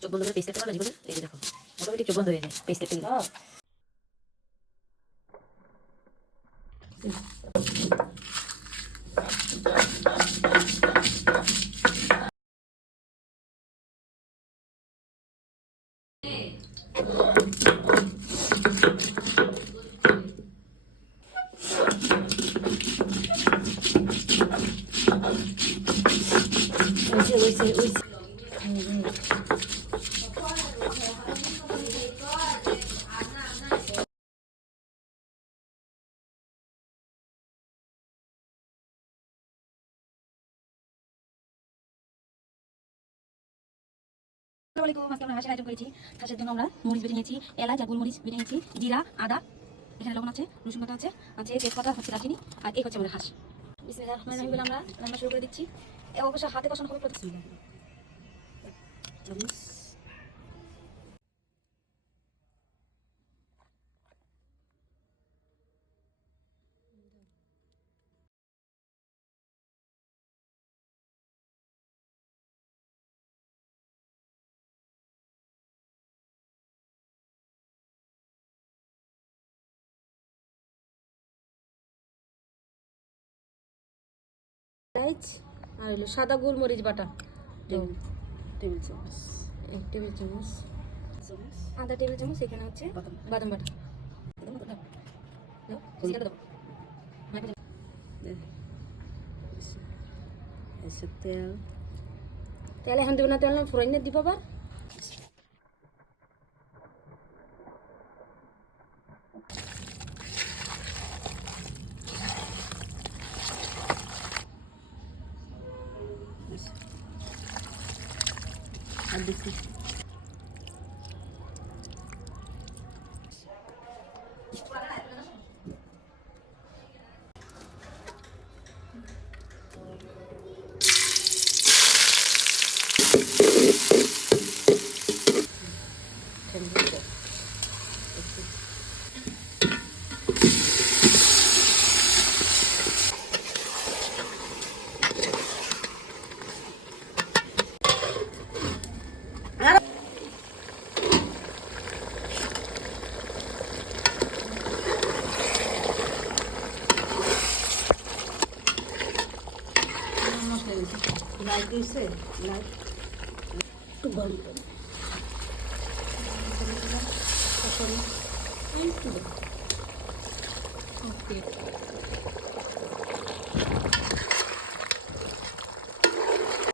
চোখ বন্ধ করে পেস্ট করতে পারবে জীবনে। এই যে দেখো মোটামুটি চোখ বন্ধ হয়ে যায় পেস্ট করতে গেলে। আজকে আমরা হাঁসের আইটেম করেছি। হাঁসের জন্য আমরা মরিচ বেটে নিয়েছি, এলাচ আর গোলমরিচ বেটে নিয়েছি, জিরা, আদা, এখানে লবণ আছে, রসুন বাটা আছে, তেজপাতা হচ্ছে দারচিনি, আর এই হচ্ছে আমাদের হাঁস। বিসমিল্লাহির রহমানির রহিম বলে আমরা রান্না শুরু করে দিচ্ছি। অবশ্য হাতে কষানো হবে প্রথমে। এলাচ আর হলো সাদা গোলমরিচ বাটা টেবিল চামচ, 1 টেবিল চামচ, আধা টেবিল চামচ এখানে হচ্ছে বাদাম বাটা। তেল তেল এখন দিব না, তেল না ফুরাইনে দিব আবার। আর দেখি লাইট দিয়েছে, লাইট একটু গরম করে ওকে।